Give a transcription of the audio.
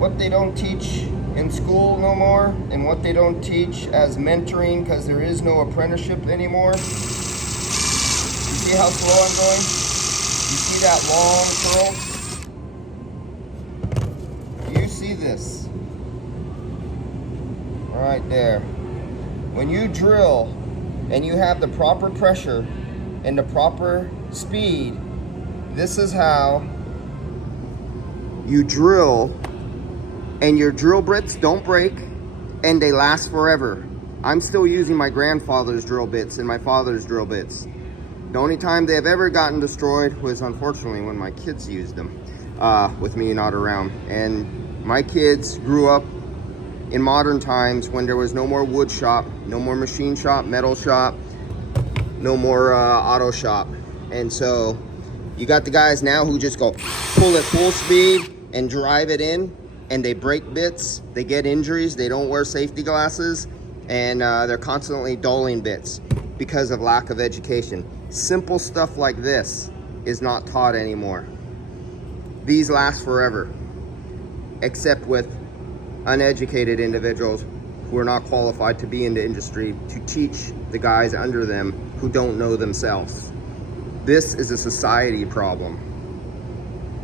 what they don't teach in school no more, and what they don't teach as mentoring, because there is no apprenticeship anymore. You see how slow I'm going? You see that long curl? You see this? Right there. When you drill and you have the proper pressure and the proper speed, this is how you drill, and your drill bits don't break and they last forever. I'm still using my grandfather's drill bits and my father's drill bits. The only time they've ever gotten destroyed was unfortunately when my kids used them with me not around. And my kids grew up in modern times when there was no more wood shop, no more machine shop, metal shop, no more auto shop. And so you got the guys now who just go pull at full speed and drive it in, and they break bits, they get injuries, they don't wear safety glasses, and they're constantly dulling bits because of lack of education. Simple stuff like this is not taught anymore. These last forever, except with uneducated individuals who are not qualified to be in the industry to teach the guys under them who don't know themselves. This is a society problem.